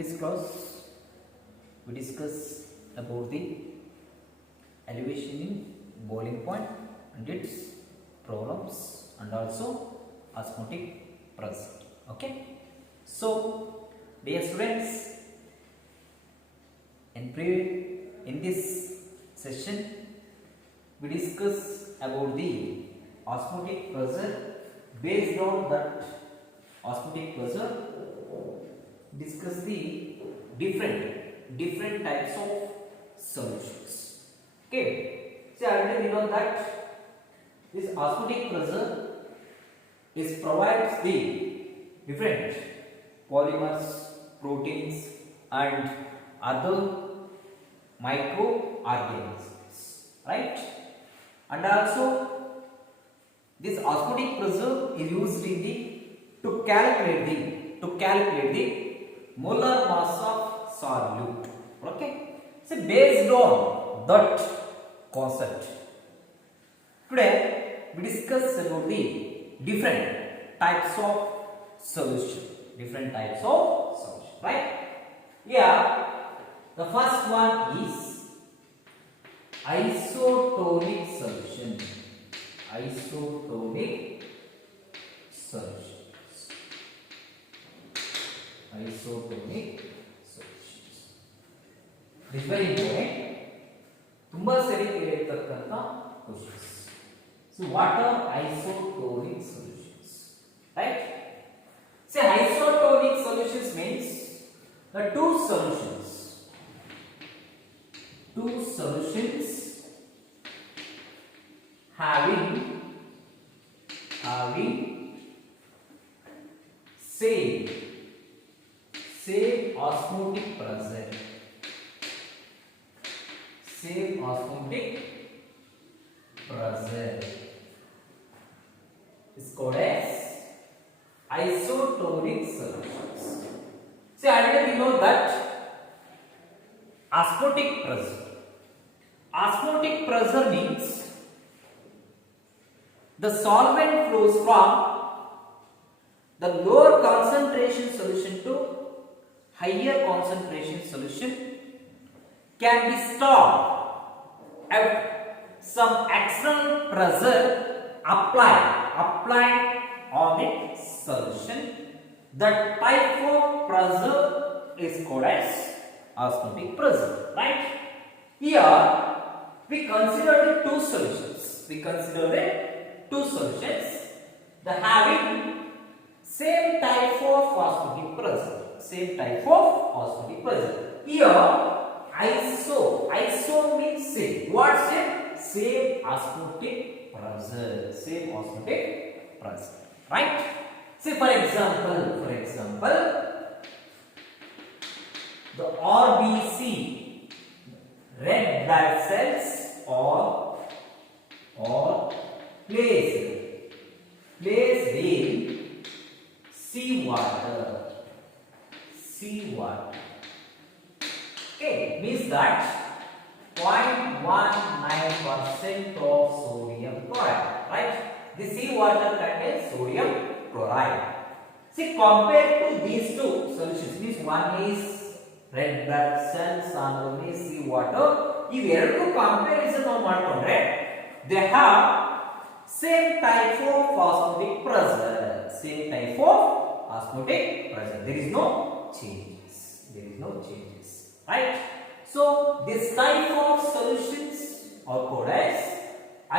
previous class we discussed about the elevation in boiling point and its problems and also osmotic pressure. Okay, so dear students, in this session we discuss about the osmotic pressure. Based on that osmotic pressure, discuss the different types of solutions. Okay, so already we know that this osmotic pressure provides the different polymers, proteins and other microorganisms, right? And also this osmotic pressure is used in the to calculate the molar mass of solute. Okay, so based on that concept, today we discuss about the different types of solution. Right? Yeah, the first one is isotonic solution. Isotonic solutions. This is very important. ತುಂಬಾ ಸರಿ ಕೇಳಿರ್ತಕ್ಕಂತ questions. So what are isotonic solutions? Right? Say isotonic solutions means the two solutions having same osmotic pressure. Is called as isotonic solutions. See, already we know that osmotic pressure means the solvent flows from the lower concentration solution to higher concentration solution can be stopped at some external pressure applied on the solution. That type of pressure is called as osmotic pressure, right? Here we consider the two solutions. The having same type of osmotic pressure. Here iso means same. What same? Same osmotic pressure. Right? See, for example, the RBC, red blood cells, or placed in seawater. Okay, means that 0.19% of sodium chloride, right? The seawater contains sodium chloride. See, compared to these two solutions, means one is red blood cells, another one is seawater. If you comparison ಮಾಡ್ಕೊಂಡ್ರೆ they have same type of osmotic pressure. There is no changes. Right? So this type of solutions are called as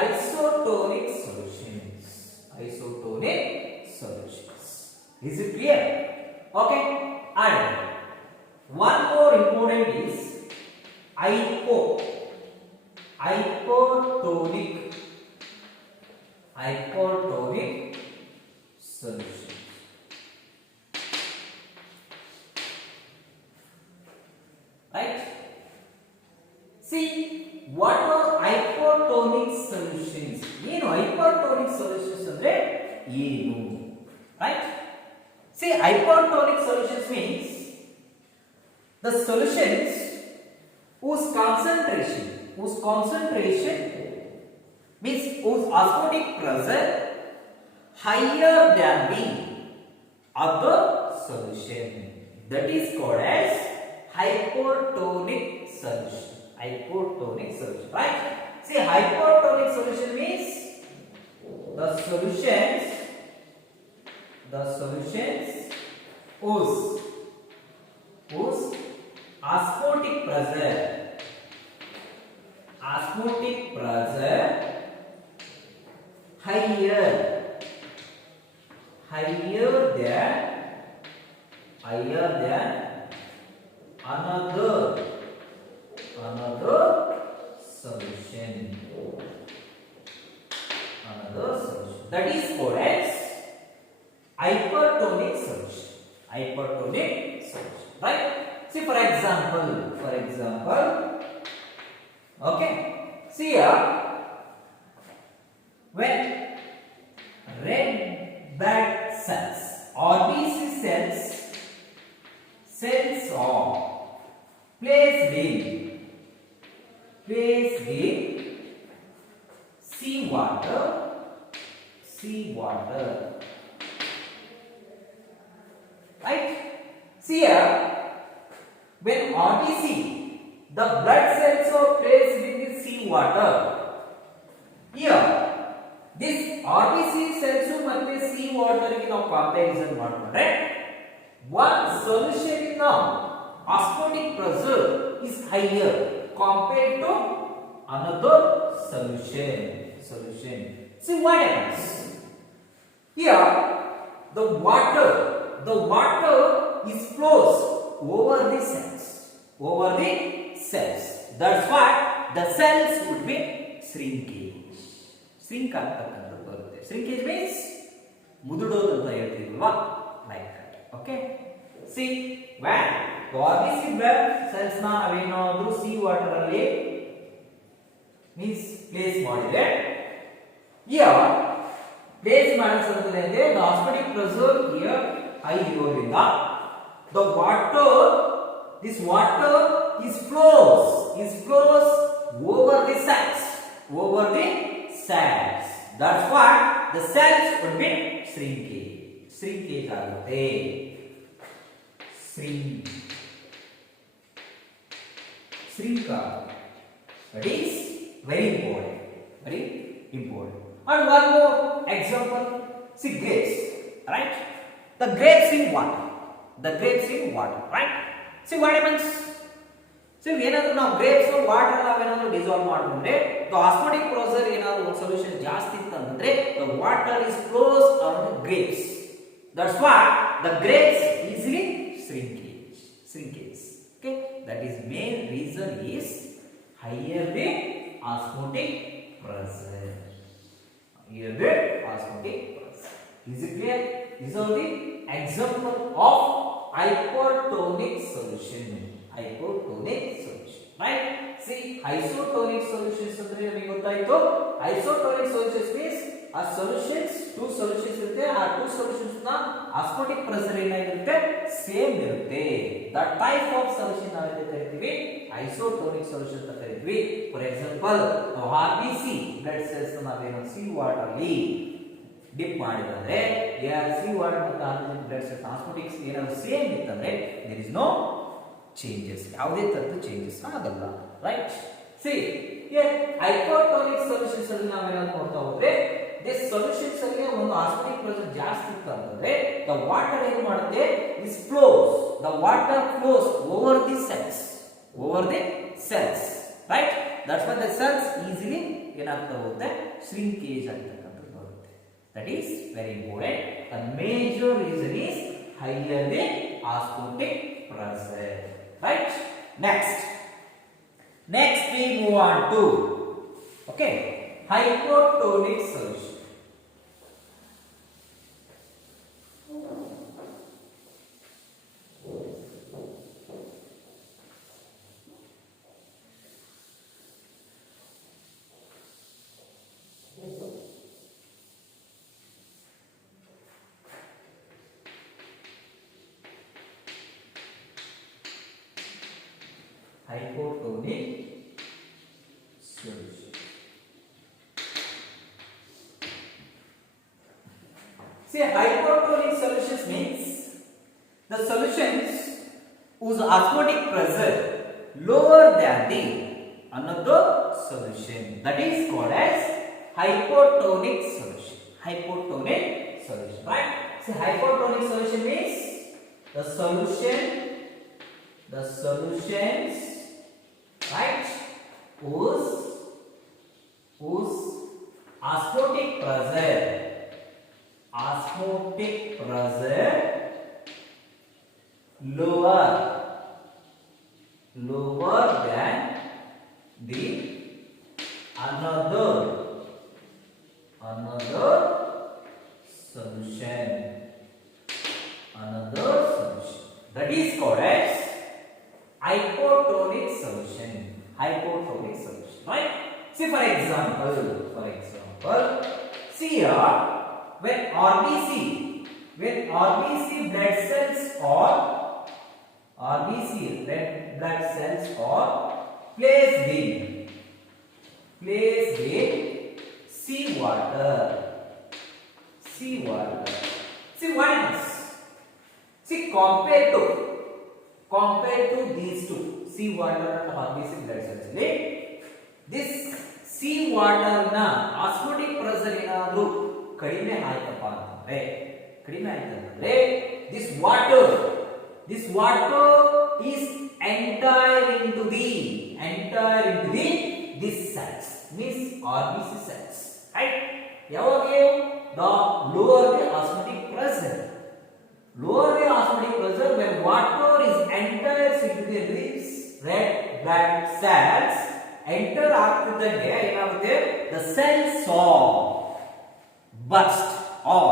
isotonic solutions. Is it clear? Okay. And one more important is hypotonic solution. Right? See, what are hypotonic solutions? Hypotonic solutions andre ಏನು? Right? See, hypotonic solutions means the solutions whose concentration means whose osmotic pressure higher than the other solution. that is called as hypertonic solution. Hypertonic solution, right? See, hypertonic solution means the solutions whose osmotic pressure higher than another solution. That is called as hypertonic solution. Right? See, for example, okay. See here, when red blood cells, RBC cells are placed in seawater, right? See here, when RBC, the blood cells are placed in the seawater. Here, this RBC cells ಮತ್ತೆ seawater ಗೆ ನಾವು comparison ಮಾಡಿಕೊಂಡ್ರೆ, one solution in the osmotic pressure is higher compared to another solution. See what happens? Here, the water is flows over the cells. That's why the cells would be shrinkage. Shrink ಆಗ್ತಕ್ಕಂಥದ್ದು ಬರುತ್ತೆ. Shrinkage means ಮುದುಡೋದು ಅಂತ ಹೇಳ್ತೀವಲ್ವಾ, like that. Okay. See, when the RBC blood cells na ನಾವೇನಾದರೂ sea water ಅಲ್ಲಿ means place ಮಾಡಿದ್ರೆ, here place ಮಾಡಿದ ಸಂದರ್ಭದಲ್ಲಿ the osmotic pressure here high ಇರೋದ್ರಿಂದ this water is flows over the cells. That's why the cells would be shrinkage ಆಗುತ್ತೆ. Shrink. That is very important. And one more example, see grapes, right? The grapes in water, right? See what happens? See, ಏನಾದರೂ ನಾವು grapes water ನಾವೇನಾದರೂ dissolve ಮಾಡಿದ್ರೆ, the osmotic pressure ಏನಾದರೂ ಒಂದು solution ಜಾಸ್ತಿ ಇತ್ತಂದ್ರೆ, the water is flows around the grapes. That's why the grapes easily shrinkage. Okay, that is main reason is higher the osmotic pressure. Is it clear? These are the example of hypertonic solution. Right? See, isotonic solutions ಅಂದ್ರೆ ನಿಮಗೆ ಗೊತ್ತಾಯ್ತು. Isotonic solutions means a solutions, two solutions ಇರುತ್ತೆ. ಆ two solutions ನ osmotic pressure ಏನಾಗಿರುತ್ತೆ, same ಇರುತ್ತೆ. The type of solution ನಾವೇನು ಕರಿತೀವಿ, isotonic solution ಅಂತ ಕರಿತೀವಿ. For example, RBC blood cells ನಾವೇನು sea water ಅಲ್ಲಿ ಡಿಪ್ ಮಾಡಿದ್ರೆ, sea water ಮತ್ತು RBC blood cells osmotic ಏನಾದ್ರು ಸೇಮ್ ಇತ್ತಂದ್ರೆ there is no changes. ಯಾವುದೇ ತರದ ಚೇಂಜಸ್ ಆಗಲ್ಲ, ರೈಟ್? ಸಿ ಹಿಯರ್ ಹೈಪೋಟೋನಿಕ್ ಸೊಲ್ಯೂಷನ್ಸ್ ಅಲ್ಲಿ ನಾವು ಏನಾದ್ರು ನೋಡ್ತಾ ಹೋದ್ರೆ, this solutions ಅಲ್ಲಿ ಒಂದು osmotic pressure ಜಾಸ್ತಿ ಇತ್ತು ಅಂತಂದ್ರೆ the water ಏನು ಮಾಡುತ್ತೆ, this flows, the water flows over the cells, right? That's why the cells easily ಏನಾಗ್ತಾ ಹೋಗುತ್ತೆ, shrinkage ಆಗ್ತಕ್ಕಂಥದ್ದು ಬರುತ್ತೆ. That is very important. The major reason is higher the osmotic pressure. Right? Next we move on to, okay, hypotonic solution. Hypotonic solution. See, hypotonic solutions means the solutions osmotic pressure lower than the another solution, that is called as hypotonic solution. Hypotonic solution, right? See, hypotonic solution means the solutions, right, whose osmotic pressure lower than the another solution, that is called as hypotonic solution. Right? See, for example, see here, when RBC blood cells or placed in seawater. See what happens? See, compared to these two, seawater and RBC blood cells, this seawater na osmotic pressure ಏನಾದರೂ ಕಡಿಮೆ ಆಯ್ತಪ್ಪ ಅಂತಂದ್ರೆ this water is entire into the this cells, means RBC cells, right? ಯಾವಾಗ the lower the osmotic pressure when water is enters into these red blood cells, enter ಆಗ್ತಿದ್ದಂಗೆ ಏನಾಗುತ್ತೆ, the cells saw burst or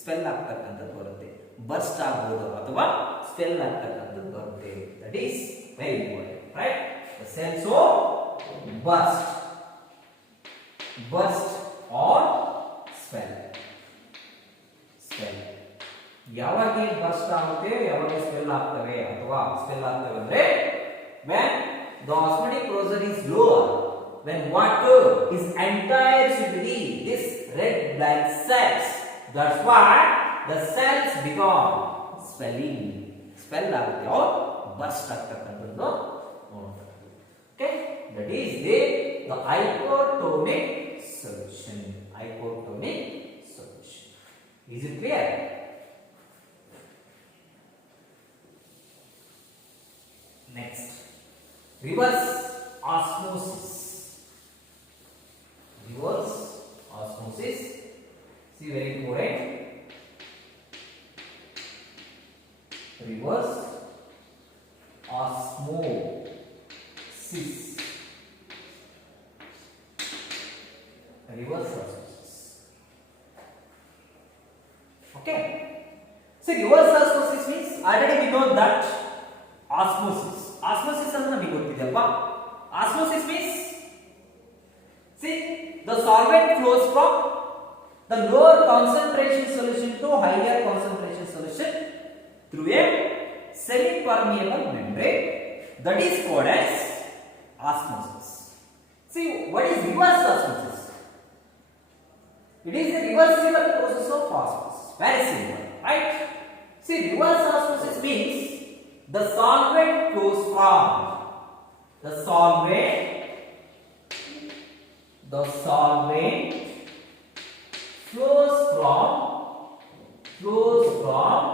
spell ಆಗ್ತಕ್ಕಂಥದ್ದು ಬರುತ್ತೆ, burst ಆಗ್ಬೋದು ಅಥವಾ spell ಆಗ್ತಕ್ಕಂಥದ್ದು ಬರುತ್ತೆ. that is very important, right? the cells saw burst or spell. ಯಾವಾಗ burst ಆಗುತ್ತೆ, ಯಾವಾಗ ಸ್ಪೆಲ್ ಆಗ್ತವೆ ಅಂದ್ರೆ when the osmotic pressure is lower, when water is enters into this red blood cells, that's why the cells become spell ಆಗುತ್ತೆ or burst ಆಗ್ತಕ್ಕಂಥದ್ದು. Okay, that is the hypotonic solution. Is it clear? Next, reverse osmosis. See, very important. Reverse osmosis. Okay. So reverse osmosis means, already we know that osmosis ಅಂದ್ರೆ ನಮಗೆ ಗೊತ್ತಿದೆಯಲ್ವಾ. Osmosis means, see, the solvent flows from the lower concentration solution to higher concentration solution through a semi-permeable membrane, that is called as osmosis. See, what is reverse osmosis? It is a reversible process of osmosis. Very simple, right? See, reverse osmosis means the solvent flows from the solvent flows from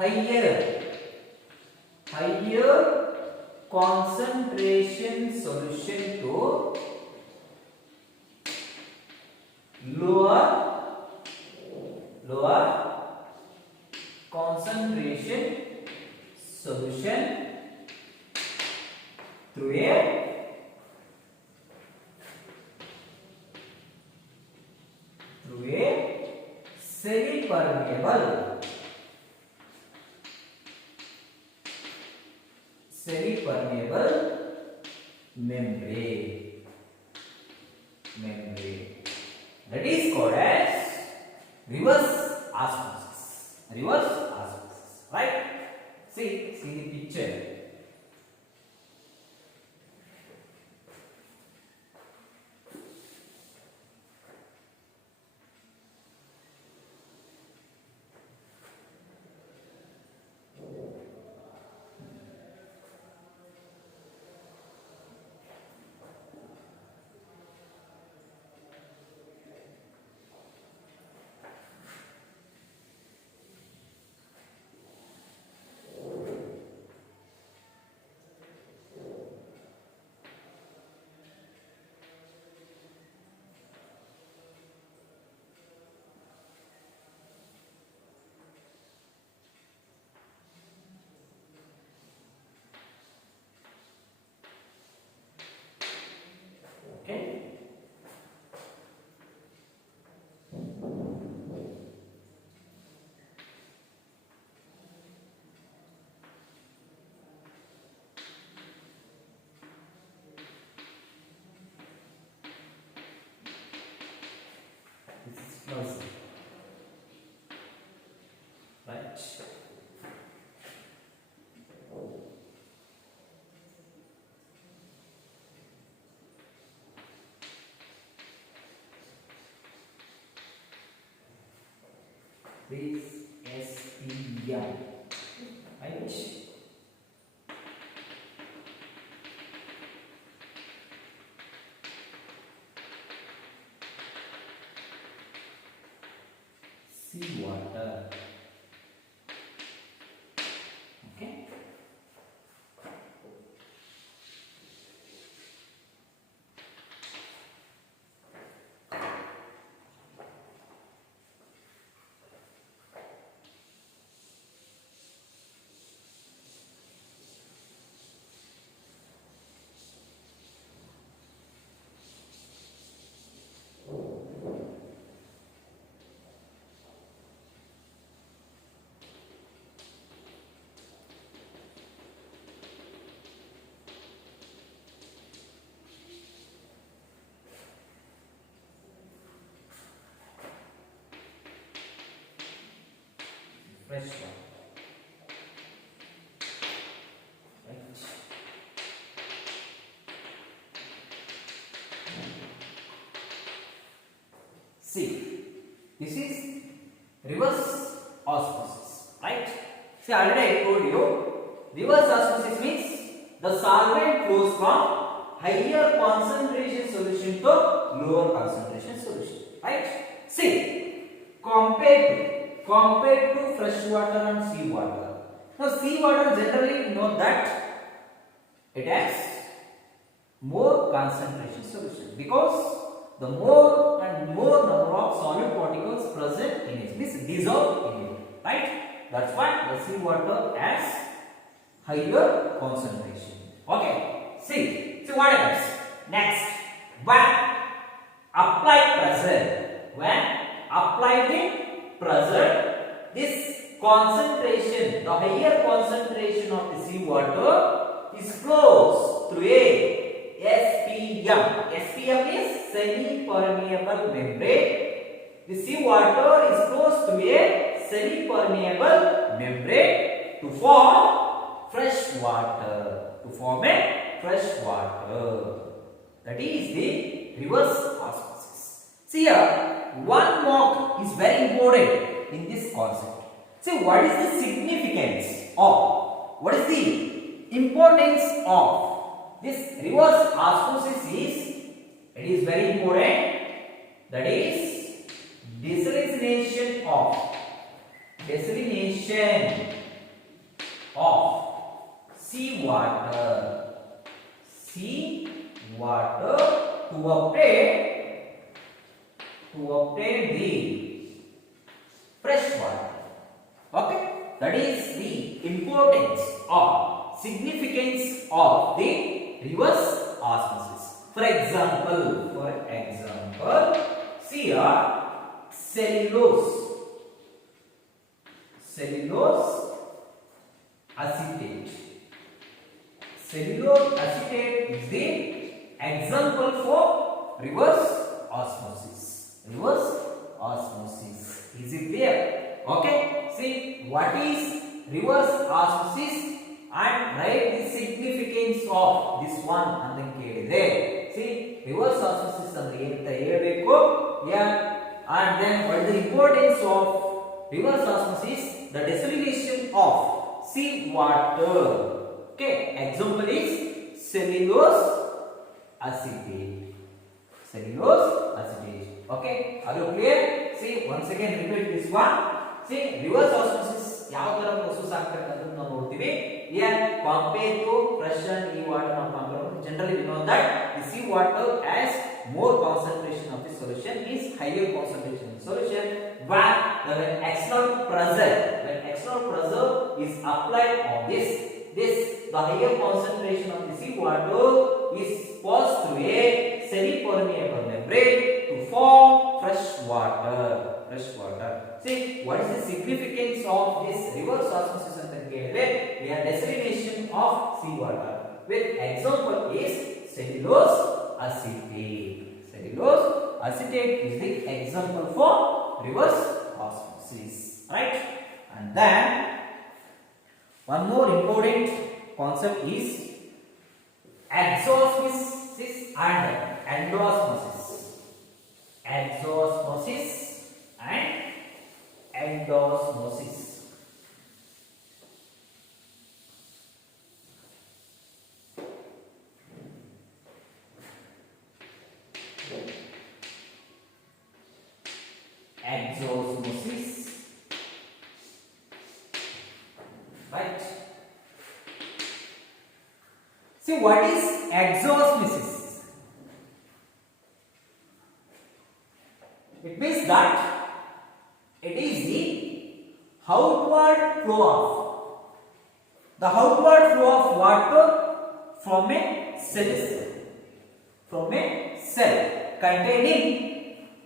higher concentration solution to lower concentration solution through a semi-permeable membrane. That is called as reverse osmosis. Right? See the picture. this SPM, right? Seawater. Okay. Fresh water. Right. See, this is reverse osmosis, right? See, already I told you, reverse osmosis means the solvent flows from higher concentration solution to lower concentration solution, right? See, compared to fresh water and seawater. Now, seawater generally we know that it has more concentration solution because the more and more number of solid particles present in it means dissolved in it, right? That's why the seawater has higher concentration. Okay. See what happens next? When applied the pressure, this concentration, the higher concentration of the seawater is flows through a SPM. SPM is semi-permeable membrane. The seawater is flows through a semi-permeable membrane to form fresh water. That is the reverse osmosis. See here, one mark is very important in this concept. See, what is the significance of, what is the importance of this reverse osmosis it is very important. That is desalination of seawater to obtain the fresh water. Okay, that is the importance or significance of the reverse osmosis. For example, see here, cellulose acetate. Cellulose acetate is the example for reverse osmosis. Is it there? Okay. See what is reverse osmosis and write the significance of this one and then see reverse osmosis and and then what is the importance of reverse osmosis? The desalination of seawater. Okay, example is cellulose acetate. Okay, are you clear? See, once again repeat this one. See, reverse osmosis ಯಾವ ತರ process ಆಗ್ತದೆ ಅಂತ ನಾವು ನೋಡ್ತೀವಿ. Here compared to fresh and water ನಾವು compare. Generally we know that the sea water has more concentration of the solution is higher concentration in solution, where the external pressure is applied on this the higher concentration of the seawater is passed through a semi-permeable membrane to form fresh water. See, what is the significance of this reverse osmosis and we have desalination of seawater. With example is cellulose acetate. Cellulose acetate is the example for reverse osmosis, right? And then one more important concept is exosmosis and endosmosis. Exosmosis and endosmosis. Exosmosis, right? See, what is exosmosis? It means that it is the outward flow of water from a cell containing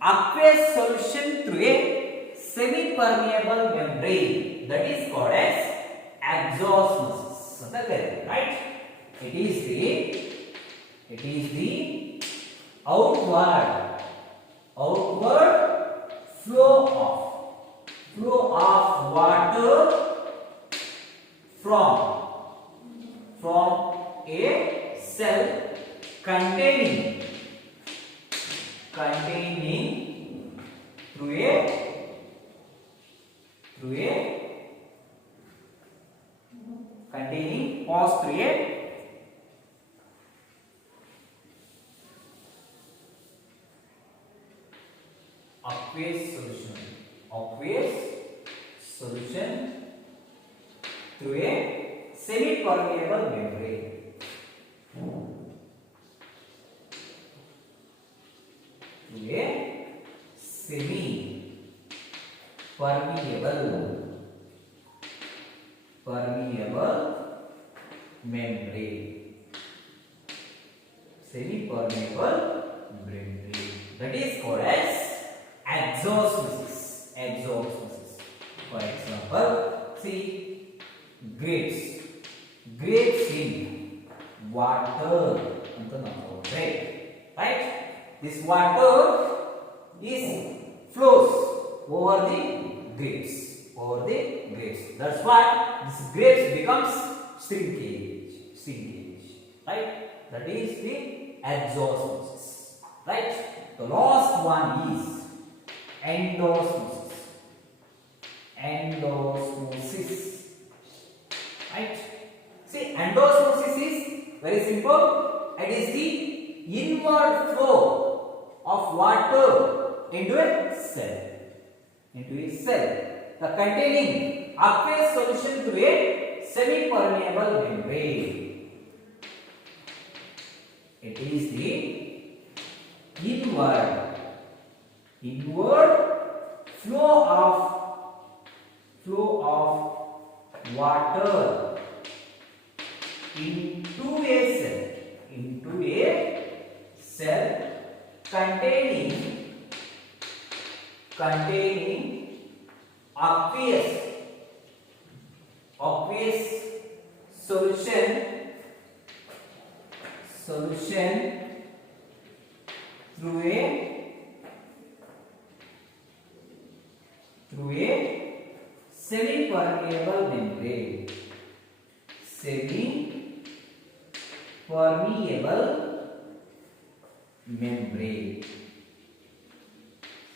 aqueous solution through a semi-permeable membrane, that is called as exosmosis. Right? It is the outward flow of water from a cell containing through a containing pass through a aqueous solution through a semi-permeable membrane. Through a semi-permeable membrane. Semi-permeable membrane. That is called as exosmosis. For example, see grapes in water, right? This water flows over the grapes. That's why this grapes becomes shrinkage, right? That is the exosmosis, right? The last one is endosmosis, right? See, endosmosis is very simple. It is the inward flow of water into a cell, containing aqueous solution through a semi-permeable membrane. It is the inward flow of water into a cell containing aqueous solution through a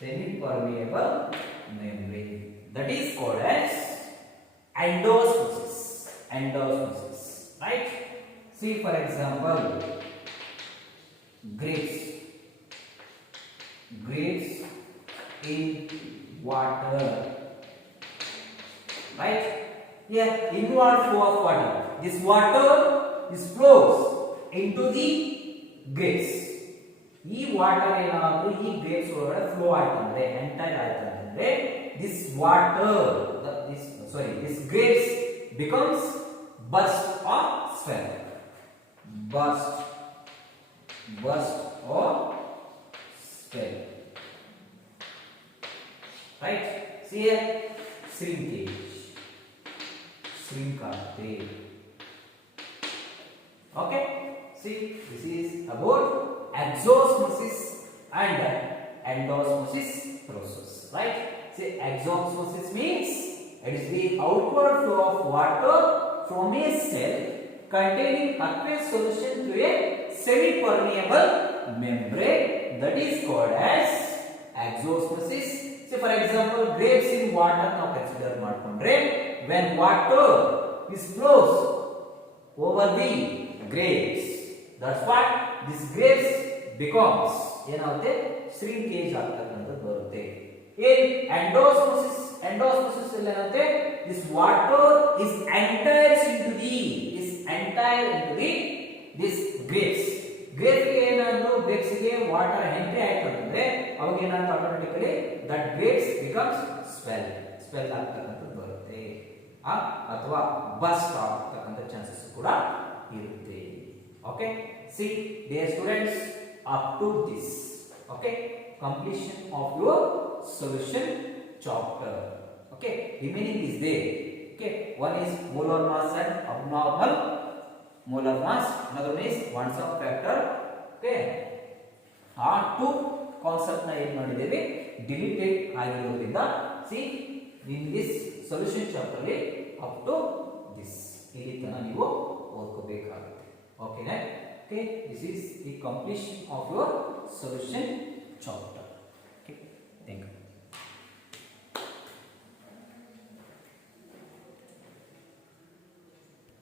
semi-permeable membrane. That is called as endosmosis. Right? See, for example, grapes in water, right? Here, inward flow of water. This water flows into the grapes. ಈ water ಏನಾದರೂ ಈ grapes ಒಳಗಡೆ flow ಆಯ್ತಂದ್ರೆ entire ಆಯ್ತಂದ್ರೆ this grapes becomes burst or swell. Right? See here, shrinkage. Okay? See, this is about exosmosis and endosmosis process, right? See, exosmosis means it is the outward flow of water from a cell containing aqueous solution to a semi-permeable membrane, that is called as exosmosis. So See for example, grapes in water now consider ಮಾಡ್ಕೊಂಡ್ರೆ when water is flows over the grapes, that's why this grapes becomes ಏನಾಗುತ್ತೆ shrinkage ಆಗ್ತಕ್ಕಂಥದ್ದು ಬರುತ್ತೆ. in endosmosis ಅಲ್ಲಿ ಏನಾಗುತ್ತೆ this water is enters into the this grapes ಗೆ ಏನಾದ್ರು grapes ಗೆ water entry ಆಯ್ತು ಅಂದ್ರೆ ಅವಾಗ ಏನಾಗುತ್ತೆ automatically that grapes becomes swell ಆಗ್ತಕ್ಕಂಥದ್ದು ಬರುತ್ತೆ ಅಥವಾ ಬಸ್ಟ್ ಆಗ್ತಕ್ಕಂಥ ಚಾನ್ಸಸ್ ಕೂಡ ಇರುತ್ತೆ. Okay, C dear students, up to this, okay, completion of your solution chapter. Okay, remaining is there. Okay, one is molar mass and abnormal molar mass, another one is Wad's factor. Okay, ಆ to concept ನ ಏನು ಮಾಡಿದ್ದೇವೆ deleted ಆಗಿರೋದ್ರಿಂದ C in this solution chapter ಅಲ್ಲಿ up to this ಇಲ್ಲಿ ತನಕ ನೀವು ಓದ್ಕೋಬೇಕಾಗುತ್ತೆ. ಓಕೆನಾ? Okay, this is the completion of your solution chapter.